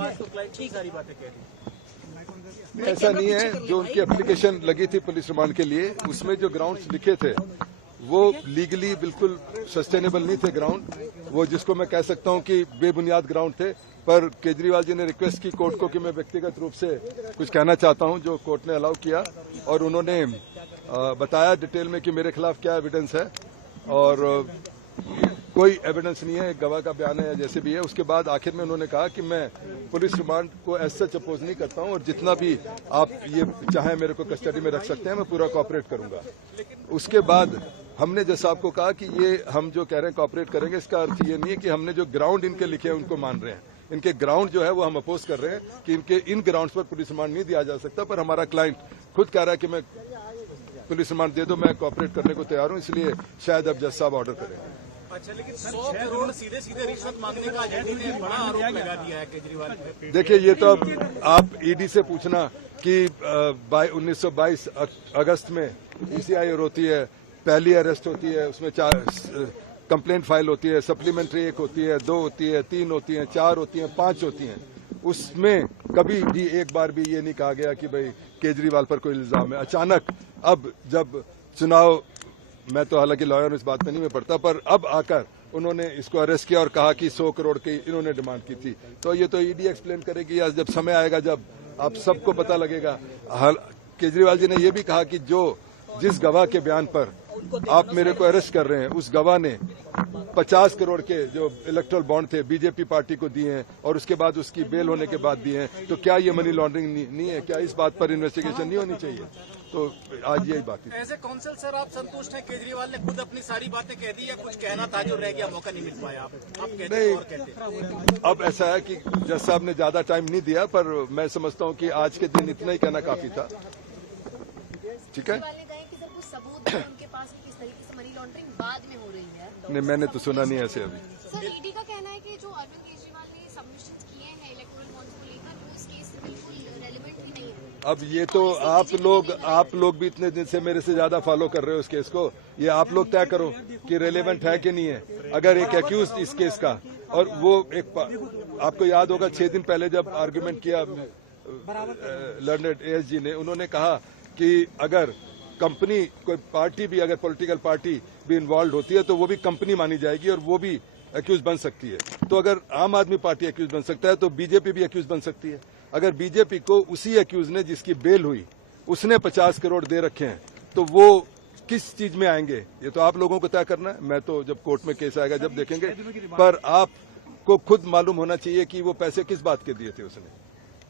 बात तो क्लाइंट की सारी बातें कह रही है। ऐसा नहीं है। जो उनकी एप्लीकेशन लगी थी पुलिस रिमांड के लिए, उसमें जो ग्राउंड्स लिखे थे वो लीगली बिल्कुल सस्टेनेबल नहीं थे ग्राउंड, वो जिसको मैं कह सकता हूं कि बेबुनियाद ग्राउंड थे। पर केजरीवाल जी ने रिक्वेस्ट की कोर्ट को कि मैं व्यक्तिगत रूप से कुछ कहना चाहता हूं, जो कोर्ट ने अलाउ किया, और उन्होंने बताया डिटेल में कि मेरे खिलाफ क्या एविडेंस है, और कोई एविडेंस नहीं है, एक गवाह का बयान है या जैसे भी है। उसके बाद आखिर में उन्होंने कहा कि मैं पुलिस रिमांड को एज सच अपोज नहीं करता हूं, और जितना भी आप ये चाहे मेरे को कस्टडी में रख सकते हैं, मैं पूरा कोऑपरेट करूंगा। उसके बाद हमने जज साहब को कहा कि ये हम जो कह रहे हैं कोऑपरेट करेंगे, इसका अर्थ ये नहीं है कि हमने जो ग्राउंड इनके लिखे हैं उनको मान रहे हैं। इनके ग्राउंड जो है वो हम अपोज कर रहे हैं कि इनके इन ग्राउंड्स पर पुलिस रिमांड नहीं दिया जा सकता, पर हमारा क्लाइंट खुद कह रहा है कि मैं पुलिस रिमांड दे दो, मैं कोऑपरेट करने को तैयार हूं, इसलिए शायद अब जज साहब ऑर्डर करें। अच्छा, लेकिन 100 करोड़ सीधे सीधे रिश्वत मांगने का जेडी ने बड़ा आरोप लगा दिया है केजरीवाल पे। देखिए, ये तो अब आप ईडी से पूछना कि 1922 अगस्त में ईसीआई होती है, पहली अरेस्ट होती है, उसमें 4 कंप्लेंट फाइल होती है, सप्लीमेंट्री 1 होती है, 2 होती है, 3 होती है, 4 होती है, 5 होती हैं। उसमें कभी भी एक बार भी ये नहीं कहा गया कि भाई केजरीवाल पर कोई इल्जाम है। अचानक अब जब चुनाव, मैं तो हालांकि लॉयर हूं, इस बात में नहीं मैं पढ़ता, पर अब आकर उन्होंने इसको अरेस्ट किया और कहा कि 100 करोड़ की इन्होंने डिमांड की थी। तो ये तो ईडी एक्सप्लेन करेगी, या जब समय आएगा जब आप सबको पता लगेगा। केजरीवाल जी ने यह भी कहा कि जिस गवाह के बयान पर आप मेरे को अरेस्ट कर रहे हैं, उस गवाह ने 50 करोड़ के जो इलेक्टोरल बॉन्ड थे बीजेपी पार्टी को दिए हैं, और उसके बाद उसकी बेल होने के बाद दिए हैं। तो क्या ये मनी लॉन्ड्रिंग नहीं है? क्या इस बात पर इन्वेस्टिगेशन नहीं होनी चाहिए? तो आज यही बात है। एज ए काउंसिल सर, आप संतुष्ट हैं? केजरीवाल ने खुद अपनी सारी बातें कह दी, या कुछ कहना था जो रह गया, मौका नहीं मिल पाया? आप कहते और कहते। अब ऐसा है कि जज साहब ने ज्यादा टाइम नहीं दिया, पर मैं समझता हूं कि आज के दिन इतना ही कहना काफी था। ठीक है, उनके पास किस तरीके से मनी लॉन्ड्रिंग बाद में हो रही है? नहीं, मैंने तो सुना नहीं ऐसे अभी। सर, ईडी का कहना है कि जो अरविंद केजरीवाल ने सबमिशन किए हैं इलेक्टोरल बॉन्ड्स को लेकर, वो उस केस से बिल्कुल रेलेवेंट ही नहीं है। अब ये तो आप लोग भी इतने दिन से मेरे से ज्यादा फॉलो कर रहे हो इस केस को, ये आप लोग तय करो कि रेलेवेंट है कि नहीं है। अगर एक एक्यूज इस केस का, और वो एक आपको याद होगा 6 दिन पहले जब आर्ग्यूमेंट किया लर्नेड एएसजी ने, उन्होंने कहा कि अगर कंपनी, कोई पार्टी भी, अगर पॉलिटिकल पार्टी भी इन्वॉल्व होती है तो वो भी कंपनी मानी जाएगी और वो भी एक्यूज बन सकती है। तो अगर आम आदमी पार्टी एक्यूज बन सकता है तो बीजेपी भी एक्यूज बन सकती है। अगर बीजेपी को उसी एक्यूज ने, जिसकी बेल हुई, उसने 50 करोड़ दे रखे हैं, तो वो किस चीज में आएंगे ये तो आप लोगों को तय करना है। मैं तो जब कोर्ट में केस आएगा जब देखेंगे, पर आपको खुद मालूम होना चाहिए कि वो पैसे किस बात के दिए थे उसने।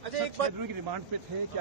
अच्छा, एक बात, रिमांड पे थे क्या?